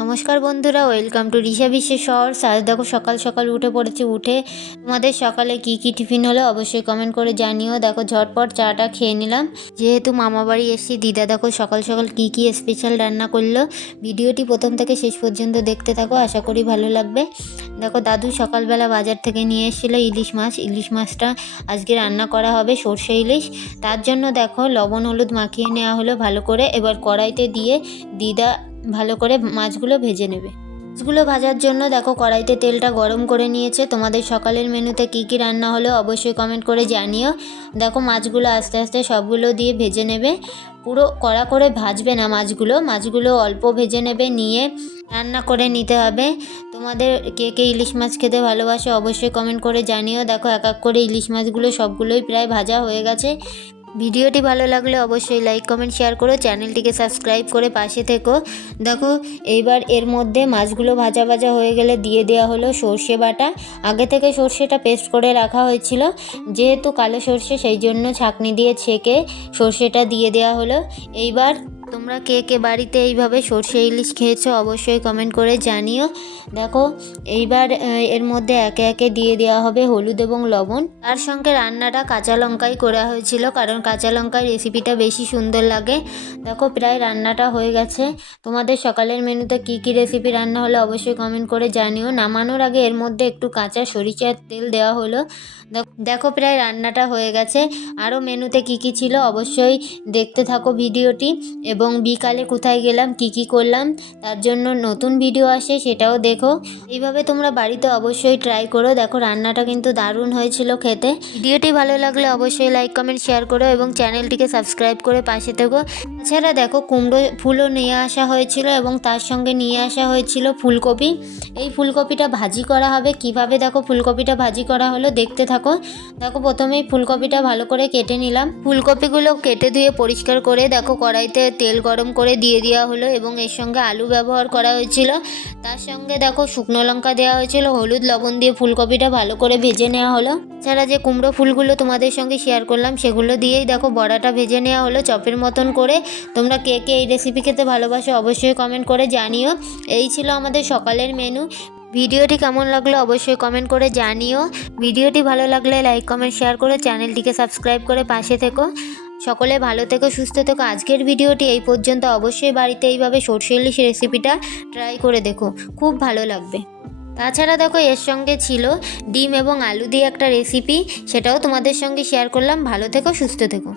নমস্কার বন্ধুরা, welcome to Risa বিশ্বের শহর। আজ দেখো সকাল সকাল উঠে পড়েছি, উঠে তোমাদের সকালে কি কি টিফিন হলো অবশ্যই কমেন্ট করে জানিও। দেখো ঝটপট চাটা খেয়ে নিলাম। যেহেতু মামা বাড়ি এসেছি, দিদা দেখো সকাল সকাল কি কি স্পেশাল রান্না করল। ভিডিওটি প্রথম থেকে শেষ পর্যন্ত দেখতে থাকো, আশা করি ভালো লাগবে। দেখো দাদু সকালবেলা বাজার থেকে নিয়ে এসেছিল ইলিশ মাছ। ইলিশ মাছটা আজকে রান্না করা হবে সর্ষে ইলিশ। তার জন্য দেখো লবণ হলুদ মাখিয়ে নেওয়া হলো ভালো করে। এবার কড়াইতে দিয়ে দিদা ভালো করে মাছগুলো ভেজে নেবে। মাছগুলো ভাজার জন্য দেখো কড়াইতে তেলটা গরম করে নিয়েছে। তোমাদের সকালের মেনুতে কি কি রান্না হলো অবশ্যই কমেন্ট করে জানিও। দেখো মাছগুলো আস্তে আস্তে সবগুলো দিয়ে ভেজে নেবে। পুরো কড়া করে ভাজবে না মাছগুলো। মাছগুলো অল্প ভেজে নেবে, নিয়ে রান্না করে নিতে হবে। তোমাদের কে কে ইলিশ মাছ খেতে ভালোবাসে অবশ্যই কমেন্ট করে জানিও। দেখো এক এক করে ইলিশ মাছগুলো সবগুলোই প্রায় ভাজা হয়ে গেছে। ভিডিওটি ভালো লাগলে অবশ্যই লাইক, কমেন্ট, শেয়ার করো। চ্যানেলটিকে সাবস্ক্রাইব করে পাশে থেকো। দেখো, এইবার এর মধ্যে মাছগুলো ভাজা ভাজা হয়ে গেলে দিয়ে দেওয়া হলো সর্ষে বাটা। আগে থেকে সর্ষেটা পেস্ট করে রাখা হয়েছিল। যেহেতু কালো সর্ষে, সেই জন্য ছাঁকনি দিয়ে ছেঁকে সর্ষেটা দিয়ে দেওয়া হলো। এইবার তোমরা কে কে বাড়িতে এইভাবে সর্ষে ইলিশ খেয়েছো অবশ্যই কমেন্ট করে জানিও। দেখো, এইবার এর মধ্যে একে একে দিয়ে দেওয়া হবে হলুদ এবং লবণ। তার সঙ্গে রান্নাটা কাঁচা লঙ্কাই করা হয়েছিল কারণ কাঁচা লঙ্কার রেসিপিটা বেশি সুন্দর লাগে। দেখো, প্রায় রান্নাটা হয়ে গেছে। তোমাদের সকালের মেনুতে কি কি রেসিপি রান্না হলো অবশ্যই কমেন্ট করে জানিও। নামানোর আগে এর মধ্যে একটু কাঁচা সরিষার তেল দেওয়া হলো। দেখ- প্রায় রান্নাটা হয়ে গেছে। আরও মেনুতে কি কি ছিল অবশ্যই দেখতে থাকো ভিডিওটি। এবং বিকালে কোথায় গেলাম, কি কি করলাম, তার জন্য নতুন ভিডিও আসে সেটাও দেখো। এইভাবে তোমরা বাড়িতে অবশ্যই ট্রাই করো। দেখো, রান্নাটা কিন্তু দারুণ হয়েছিল খেতে। ভিডিওটি ভালো লাগলে অবশ্যই লাইক কমেন্ট শেয়ার করো এবং চ্যানেলটিকে সাবস্ক্রাইব করে পাশে থেকো। তাছাড়া দেখো, কুমড়ো ফুলও নিয়ে আসা হয়েছিল এবং তার সঙ্গে নিয়ে আসা হয়েছিল ফুলকপি। এই ফুলকপিটা ভাজি করা হবে। কীভাবে দেখো, ফুলকপিটা ভাজি করা হলো দেখতে থাকো। দেখো, প্রথমেই ফুলকপিটা ভালো করে কেটে নিলাম। ফুলকপিগুলো কেটে ধুয়ে পরিষ্কার করে দেখো, কড়াইতে তেল গরম করে দিয়ে দেওয়া হলো এবং এর সঙ্গে আলু ব্যবহার করা হয়েছিল। তার সঙ্গে দেখো শুকনো লঙ্কা দেওয়া হয়েছিল, হলুদ, লবণ দিয়ে ফুলকপিটা ভালো করে ভেজে নেওয়া হলো। ছাড়া যে কুমড়ো ফুলগুলো তোমাদের সঙ্গে শেয়ার করলাম, সেগুলো দিয়েই দেখো বড়াটা ভেজে নেওয়া হলো চপের মতন করে। তোমরা কে কে এই রেসিপি খেতে ভালোবাসো অবশ্যই কমেন্ট করে জানিও। এই ছিল আমাদের সকালের মেনু ভিডিওটি কেমন লাগল অবশ্যই কমেন্ট করে জানিও। ভিডিওটি ভালো লাগলে লাইক কমেন্ট শেয়ার করে চ্যানেলটিকে সাবস্ক্রাইব করে পাশে থেকো। সকলে ভালো থেকো, সুস্থ থেকো। আজকের ভিডিওটি এই পর্যন্ত। অবশ্যই বাড়িতে এইভাবে সর্ষে ইলিশ রেসিপিটা ট্রাই করে দেখো। খুব ভালো লাগবে। তাছাড়া দেখো, এর সঙ্গে ছিল ডিম এবং আলু দিয়ে একটা রেসিপি সেটাও তোমাদের সঙ্গে শেয়ার করলাম। ভালো থেকো, সুস্থ থেকো।